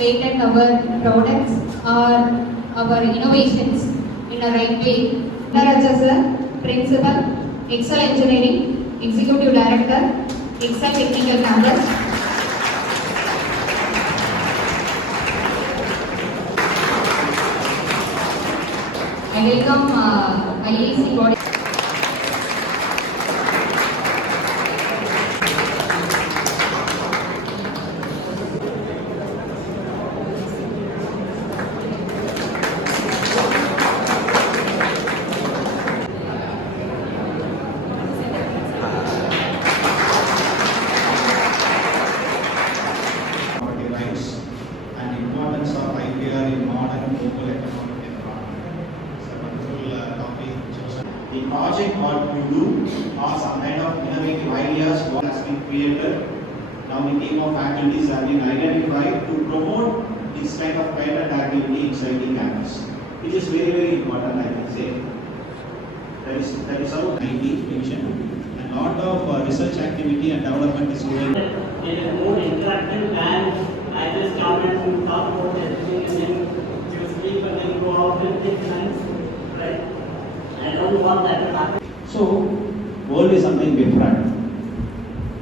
patent our products or our innovations in a right way. Naraja sir, Principal, Excel Engineering, Executive Director, Excel Technical Campus. I welcome IAC body. And importance of IPR in modern global economic environment. It's a wonderful topic chosen. The project what you do or some kind of innovative ideas what has been created. Now the team of faculties have been identified to promote this kind of pilot activity inside the campus, which is very important, I can say. That is our IT division, and lot of research activity and development is going. It is more interactive, and I just come and talk about everything and then you sleep and then go out and take times, right? I don't want that to happen. So, world is something different.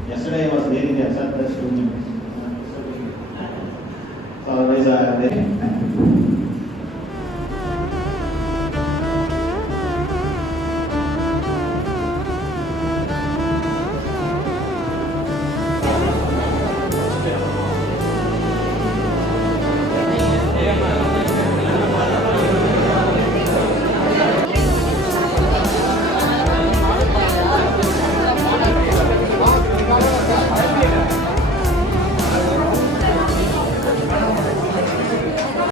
Yesterday I was there in the SR plus 2 minutes. So otherwise I have there.